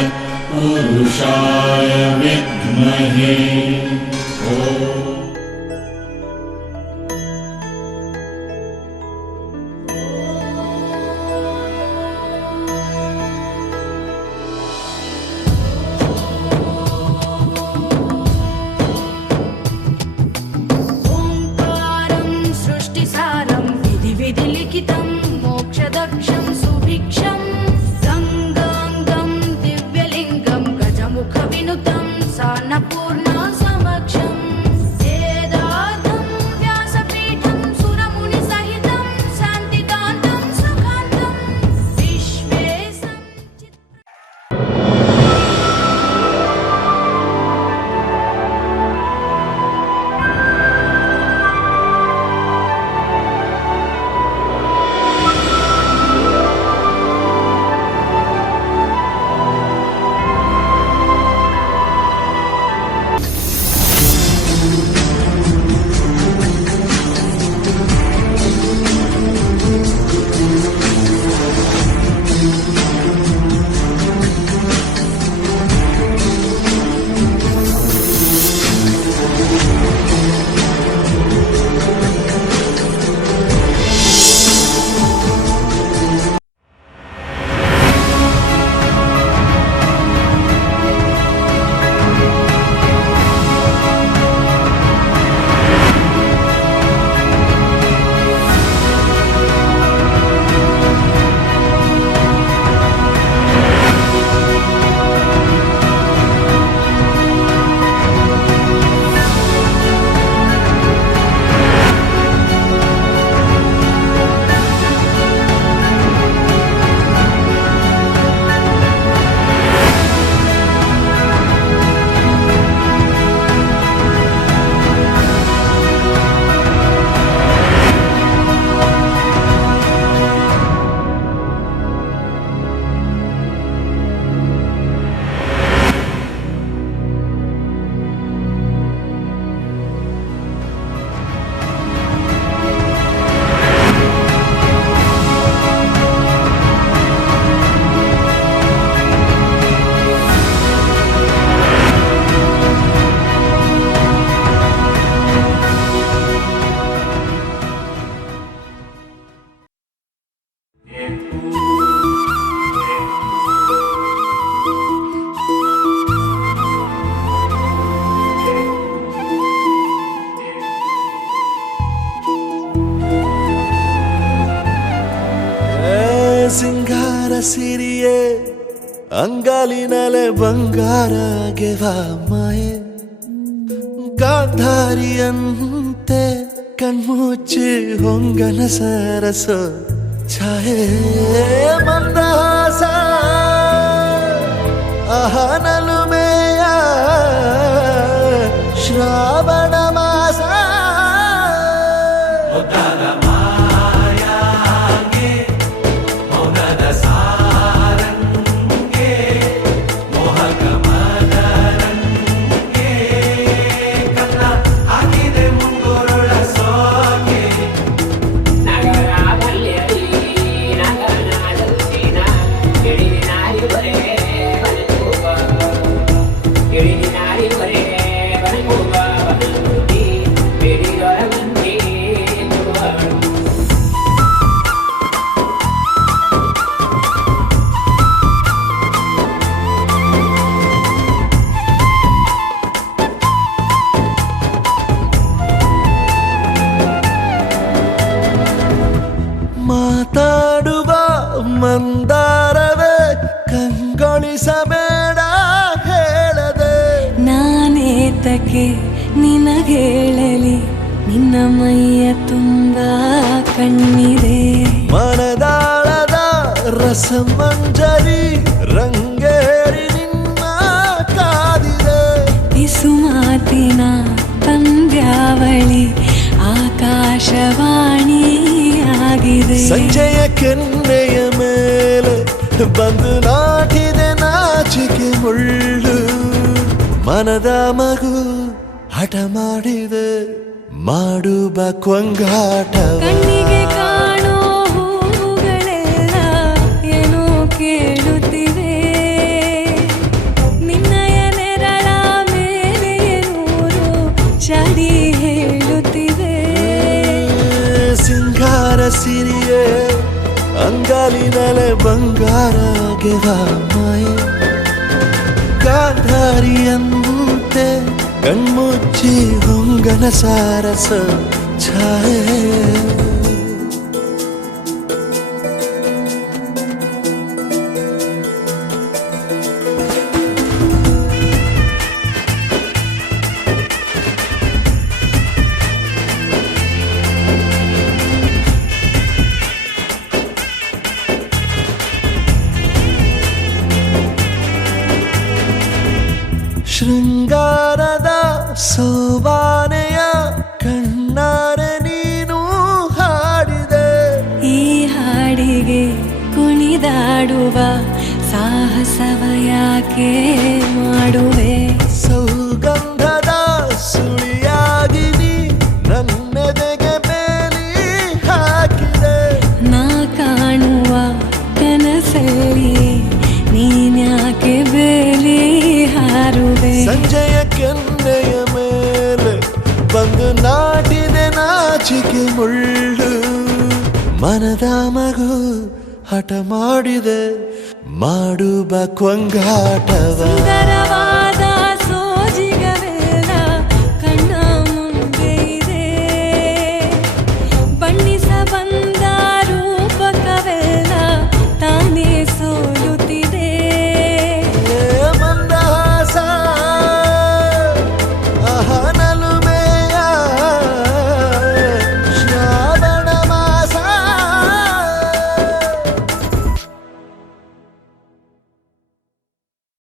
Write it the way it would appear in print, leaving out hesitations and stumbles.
तत्पुरुषाय विद्महे ಸಿಂಗಾರ ಸಿರಿಯೇ ಅಂಗಾಲಿನಲೆ ಬಂಗಾರ ಗೆವಾ ಮಾಯೆ ಗಾಂಧಾರಿಯಂತೆ ಕಣ್ಮುಚ್ಚಿ ಹೊಂಗನ ಸರಸ ಛಾಯೆ ಮಂದಹಾಸ ಅಹನಲುಮೆಯ ಶ್ರಾವಣ ಮಾಸ ಮಾತಾಡುವ ಮಂದಾರವೇ ಕಂಗೊಳಿಸಬೇಡ ಹೇಳದೆ ನಾನೇತಕ್ಕೆ ನಿನಗೇಳಲಿ ನಿನ್ನ ಮೈಯ ತುಂಬ ಕಣ್ಣಿದೆ ಮನದಾಳದ ರಸಮಂಜರಿ ರಂಗೇರಿ ನಿನ್ನ ಕಾದಿದೆ ಬಿಸು ಮಾತಿನ ಪಂದ್ಯಾವಳಿ ಆಕಾಶವಾಣಿಯಾಗಿದೆ ಸಂಜೆಯ ಕೆನ್ನೆಯ ಮೇಲೆ ಬಂದು ನಾಟಿದೆ ನಾಚಿಕೆ ಮುಳ್ಳು ಮನದ ಮಗು ಹಠ ಮಾಡಿದೆ ಮಾಡುವ ಕೊಂಗಾಟ ಕಣ್ಣಿಗೆ ಕಾಣೋ ಹೂಗಳೆಲ್ಲ ಏನೋ ಕೇಳುತ್ತಿವೆ ಸಾಲಿನಲೆ ಬಂಗಾರಗೆವ ಮಾಯೆ ಗಾಂಧಾರಿಯಂತೆ ಕಣ್ಮುಚ್ಚಿ ಹೊಂಗನ ಸಾರಸ ಛಾಯೆ ಶೃಂಗಾರದ ಸೋಬಾನೆಯ ಕಣ್ಣಾರೆ ನೀನು ಹಾಡಿದೆ ಈ ಹಾಡಿಗೆ ಕುಣಿದಾಡುವ ಸಾಹಸವ ಯಾಕೆ ಮಾಡುವೆ ಸೌಗಂಧದ ಸುಳಿಯಾಗಿ ನೀ ನನ್ನೆದೆಗೆ ಬೇಲಿ ಹಾಕಿದೆ ನಾ ಕಾಣುವ ಕನಸಲ್ಲಿ ನೀನ್ಯಾಕೆ ಬೇಲಿ ಹಾರುವೆ ಸಂಜೆಯ ಕೆನ್ನೆಯ ಮೇಲೆ ಬಂದು ನಾಟಿದೆ ನಾಚಿಕೆ ಮುಳ್ಳು ಮನದ ಮಗು ಹಠ ಮಾಡಿದೆ ಮಾಡುವ ಕೊಂಗಾಟವ ಸುಂದರವಾ